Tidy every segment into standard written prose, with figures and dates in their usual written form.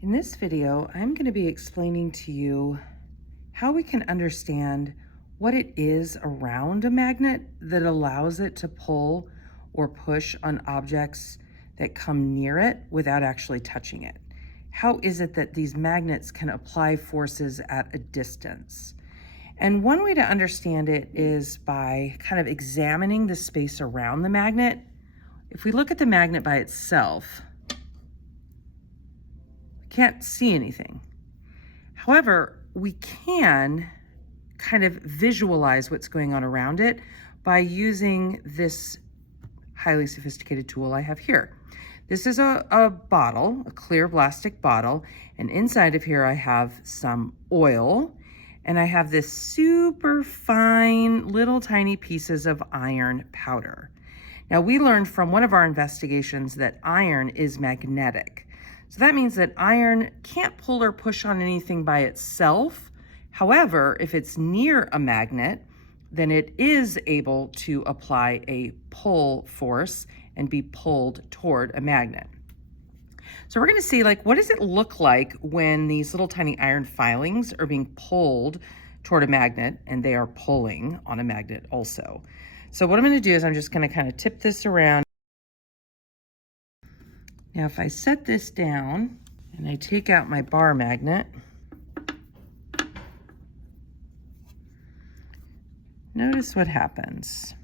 In this video, I'm going to be explaining to you how we can understand what it is around a magnet that allows it to pull or push on objects that come near it without actually touching it. How is it that these magnets can apply forces at a distance? And one way to understand it is by kind of examining the space around the magnet. If we look at the magnet by itself, can't see anything. However, we can kind of visualize what's going on around it by using this highly sophisticated tool I have here. This is a bottle, a clear plastic bottle, and inside of here I have some oil, and I have this super fine little tiny pieces of iron powder. Now, we learned from one of our investigations that iron is magnetic. So that means that iron can't pull or push on anything by itself. However, if it's near a magnet, then it is able to apply a pull force and be pulled toward a magnet. So we're going to see, what does it look like when these little tiny iron filings are being pulled toward a magnet, and they are pulling on a magnet also. So what I'm going to do is I'm just going to kind of tip this around. Now, if I set this down and I take out my bar magnet, notice what happens.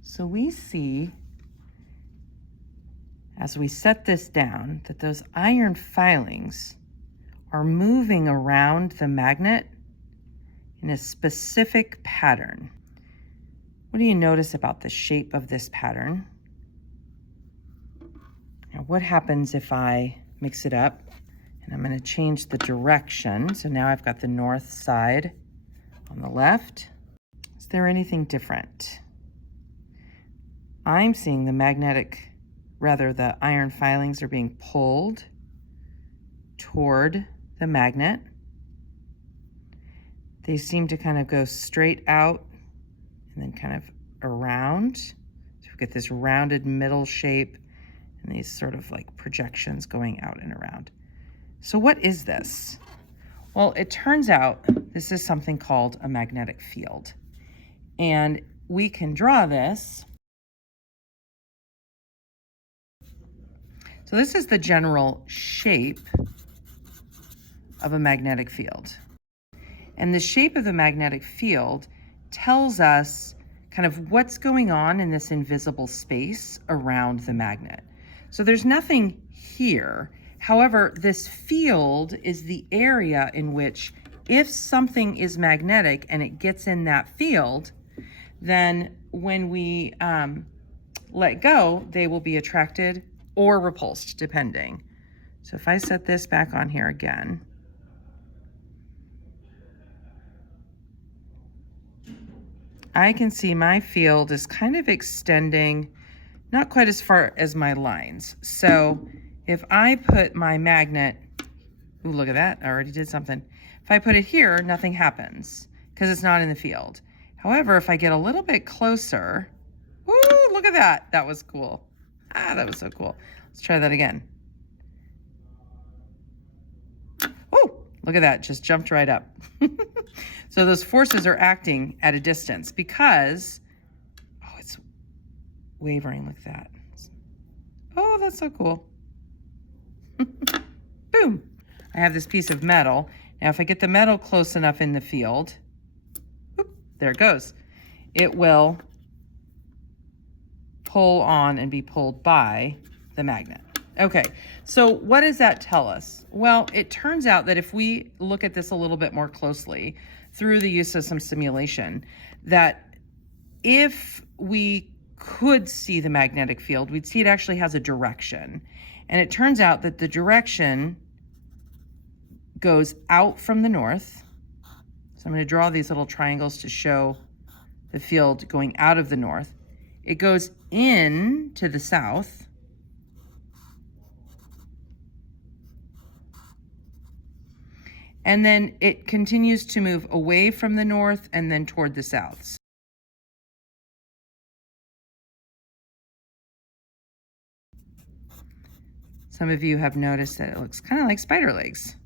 So we see, as we set this down, that those iron filings are moving around the magnet in a specific pattern. What do you notice about the shape of this pattern? Now, what happens if I mix it up? And I'm going to change the direction. So now I've got the north side on the left. Is there anything different? I'm seeing the iron filings are being pulled toward the magnet. They seem to kind of go straight out and then kind of around. So we get this rounded middle shape and these sort of projections going out and around. So what is this? Well, it turns out this is something called a magnetic field. And we can draw this. So this is the general shape of a magnetic field. And the shape of the magnetic field tells us kind of what's going on in this invisible space around the magnet. So there's nothing here. However, this field is the area in which if something is magnetic and it gets in that field, then when we let go, they will be attracted or repulsed, depending. So if I set this back on here again, I can see my field is kind of extending, not quite as far as my lines. So if I put my magnet, ooh, look at that, I already did something. If I put it here, nothing happens because it's not in the field. However, if I get a little bit closer, ooh, look at that. That was cool. That was so cool. Let's try that again. Oh, look at that, just jumped right up. So those forces are acting at a distance because, oh, it's wavering like that. Oh, that's so cool. Boom. I have this piece of metal. Now, if I get the metal close enough in the field, whoop, there it goes. It will pull on and be pulled by the magnet. Okay, so what does that tell us? Well, it turns out that if we look at this a little bit more closely through the use of some simulation, that if we could see the magnetic field, we'd see it actually has a direction. And it turns out that the direction goes out from the north. So I'm going to draw these little triangles to show the field going out of the north. It goes in to the south. And then it continues to move away from the north and then toward the south. Some of you have noticed that it looks kind of like spider legs.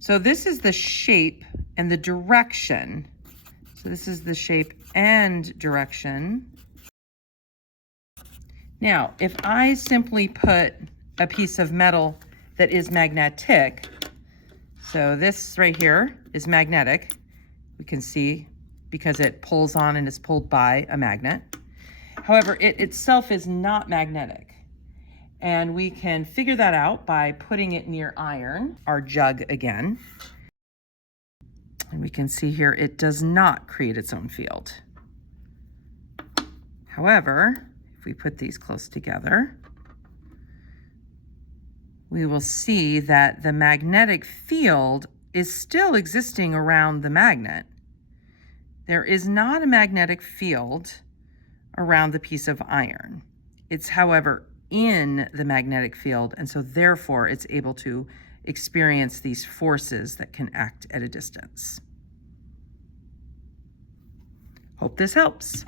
So this is the shape and the direction. So this is the shape and direction. Now, if I simply put a piece of metal that is magnetic, so this right here is magnetic, we can see because it pulls on and is pulled by a magnet. However, it itself is not magnetic. And we can figure that out by putting it near iron, our jug again. And we can see here it does not create its own field. However, if we put these close together, we will see that the magnetic field is still existing around the magnet. There is not a magnetic field around the piece of iron. It's, however, in the magnetic field, and so therefore it's able to experience these forces that can act at a distance. Hope this helps.